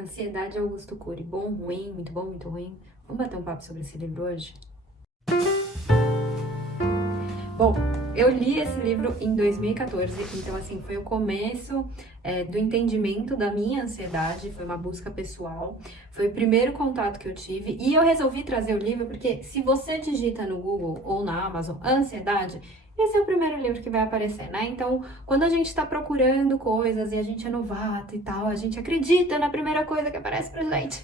Ansiedade, Augusto Cury. Bom, ruim, muito ruim. Vamos bater um papo sobre esse livro hoje? Bom, eu li esse livro em 2014, então assim, foi o começo do entendimento da minha ansiedade, foi uma busca pessoal, foi o primeiro contato que eu tive e eu resolvi trazer o livro porque se você digita no Google ou na Amazon ansiedade, esse é o primeiro livro que vai aparecer, né? Então, quando a gente tá procurando coisas e a gente é novato e tal, a gente acredita na primeira coisa que aparece pra gente.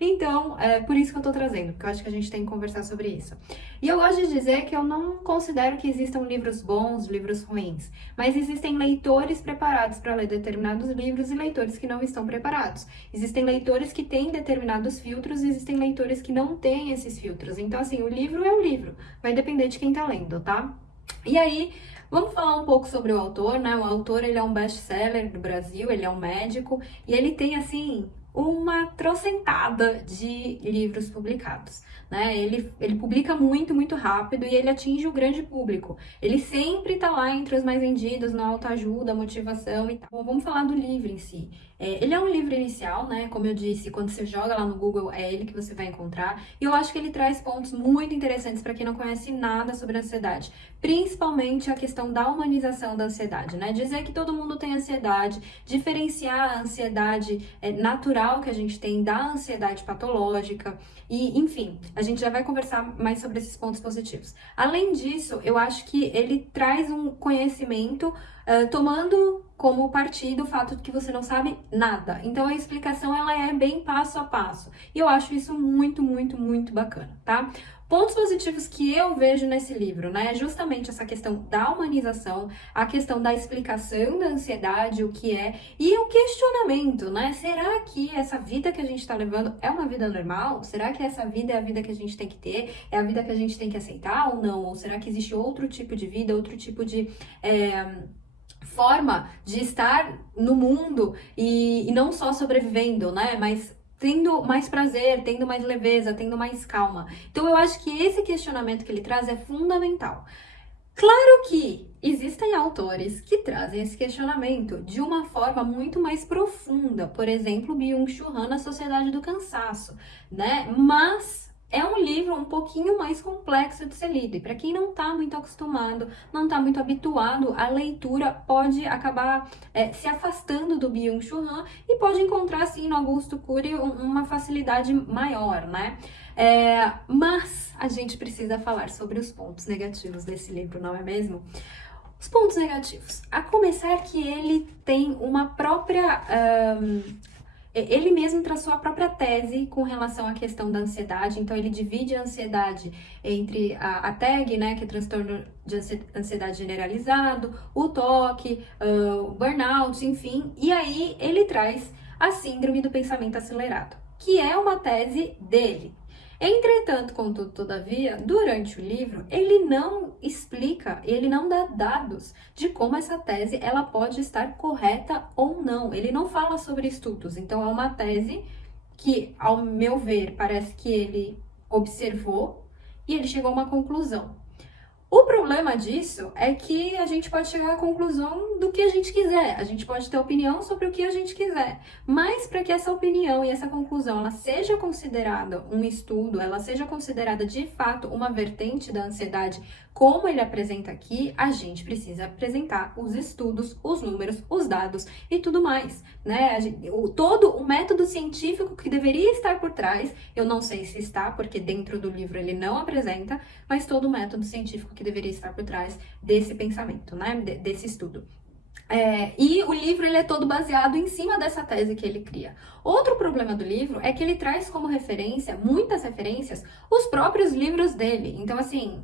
Então, é por isso que eu tô trazendo, porque eu acho que a gente tem que conversar sobre isso. E eu gosto de dizer que eu não considero que existam livros bons, livros ruins, mas existem leitores preparados para ler determinados livros e leitores que não estão preparados. Existem leitores que têm determinados filtros e existem leitores que não têm esses filtros. Então, assim, o livro é o livro, vai depender de quem tá lendo, tá? E aí, vamos falar um pouco sobre o autor, né? O autor, ele é um best-seller do Brasil, ele é um médico e ele tem, assim, uma trocentada de livros publicados, né? Ele publica muito rápido e ele atinge o grande público. Ele sempre tá lá entre os mais vendidos, na autoajuda, motivação e tal. Bom, vamos falar do livro em si. Ele é um livro inicial, né? Como eu disse, quando você joga lá no Google, é ele que você vai encontrar. E eu acho que ele traz pontos muito interessantes para quem não conhece nada sobre ansiedade. Principalmente a questão da humanização da ansiedade, né? Dizer que todo mundo tem ansiedade, diferenciar a ansiedade natural que a gente tem da ansiedade patológica. E, enfim, a gente já vai conversar mais sobre esses pontos positivos. Além disso, eu acho que ele traz um conhecimento tomando como partido o fato de que você não sabe nada. Então a explicação ela é bem passo a passo. E eu acho isso muito bacana, tá? Pontos positivos que eu vejo nesse livro, né? É justamente essa questão da humanização, a questão da explicação da ansiedade, o que é, e o questionamento, né? Será que essa vida que a gente está levando é uma vida normal? Será que essa vida é a vida que a gente tem que ter? É a vida que a gente tem que aceitar ou não? Ou será que existe outro tipo de vida, outro tipo de forma de estar no mundo e não só sobrevivendo, né? Mas tendo mais prazer, tendo mais leveza, tendo mais calma. Então eu acho que esse questionamento que ele traz é fundamental. Claro que existem autores que trazem esse questionamento de uma forma muito mais profunda, por exemplo, Byung-Chul Han na Sociedade do Cansaço, né? Mas é um livro um pouquinho mais complexo de ser lido. E para quem não está muito acostumado, não está muito habituado, a leitura pode acabar se afastando do Byung-Chul Han e pode encontrar, assim, no Augusto Cury uma facilidade maior, né? Mas a gente precisa falar sobre os pontos negativos desse livro, não é mesmo? Os pontos negativos. A começar que ele tem uma própria... ele mesmo traçou a própria tese com relação à questão da ansiedade, então ele divide a ansiedade entre a TAG, né, que é transtorno de ansiedade generalizado, o TOC, o burnout, enfim, e aí ele traz a síndrome do pensamento acelerado, que é uma tese dele. Entretanto, contudo, todavia, durante o livro, ele não explica, ele não dá dados de como essa tese ela pode estar correta ou não. Ele não fala sobre estudos, então é uma tese que, ao meu ver, parece que ele observou e ele chegou a uma conclusão. O problema disso é que a gente pode chegar à conclusão do que a gente quiser, a gente pode ter opinião sobre o que a gente quiser, mas para que essa opinião e essa conclusão ela seja considerada um estudo, ela seja considerada de fato uma vertente da ansiedade, como ele apresenta aqui, a gente precisa apresentar os estudos, os números, os dados e tudo mais, né? Todo o método científico que deveria estar por trás, eu não sei se está, porque dentro do livro ele não apresenta, mas todo o método científico que deveria estar por trás desse pensamento, né? Desse estudo. E o livro ele é todo baseado em cima dessa tese que ele cria. Outro problema do livro é que ele traz como referência, muitas referências, os próprios livros dele. Então, assim,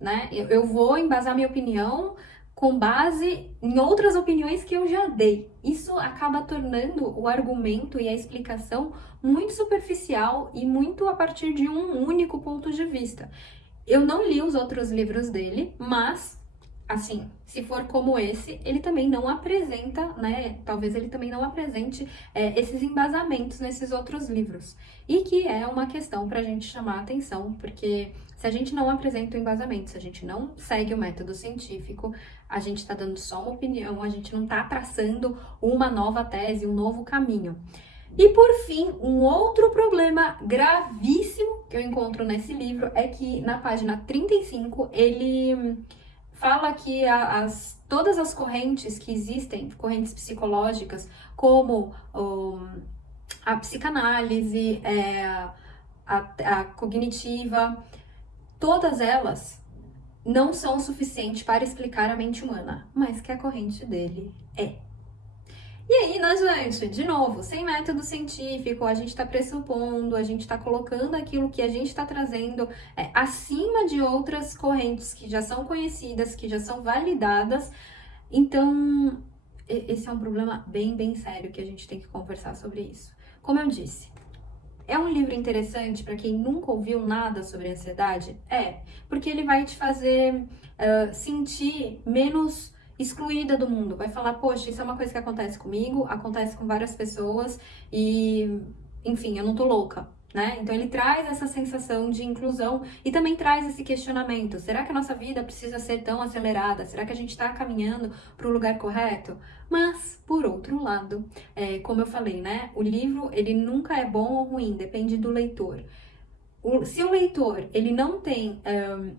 né, eu vou embasar minha opinião com base em outras opiniões que eu já dei. Isso acaba tornando o argumento e a explicação muito superficial e muito a partir de um único ponto de vista. Eu não li os outros livros dele, mas, assim, se for como esse, ele também não apresenta, né? Talvez ele também não apresente esses embasamentos nesses outros livros. E que é uma questão para a gente chamar a atenção, porque se a gente não apresenta o embasamento, se a gente não segue o método científico, a gente está dando só uma opinião, a gente não está traçando uma nova tese, um novo caminho. E por fim, um outro problema gravíssimo que eu encontro nesse livro é que na página 35 ele fala que todas as correntes que existem, correntes psicológicas, como a psicanálise, a cognitiva, todas elas não são suficientes para explicar a mente humana, mas que a corrente dele é. E aí, né, gente, de novo, sem método científico, a gente está pressupondo, a gente está colocando aquilo que a gente está trazendo acima de outras correntes que já são conhecidas, que já são validadas. Então, esse é um problema bem, bem sério que a gente tem que conversar sobre isso. Como eu disse, é um livro interessante para quem nunca ouviu nada sobre ansiedade? Porque ele vai te fazer sentir menos excluída do mundo. Vai falar, poxa, isso é uma coisa que acontece comigo, acontece com várias pessoas e, enfim, eu não tô louca, né? Então ele traz essa sensação de inclusão e também traz esse questionamento. Será que a nossa vida precisa ser tão acelerada? Será que a gente está caminhando para o lugar correto? Mas, por outro lado, como eu falei, né? O livro, ele nunca é bom ou ruim, depende do leitor. Se o leitor, ele não tem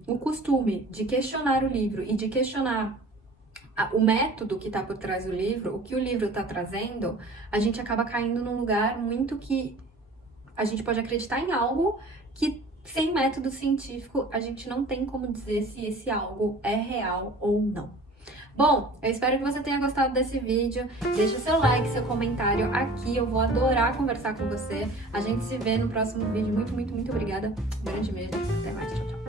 o costume de questionar o livro e de questionar o método que está por trás do livro, o que o livro está trazendo, a gente acaba caindo num lugar muito que a gente pode acreditar em algo que, sem método científico, a gente não tem como dizer se esse algo é real ou não. Bom, eu espero que você tenha gostado desse vídeo. Deixa seu like, seu comentário aqui. Eu vou adorar conversar com você. A gente se vê no próximo vídeo. Muito, muito, muito obrigada. Um grande beijo. Até mais. Tchau, tchau.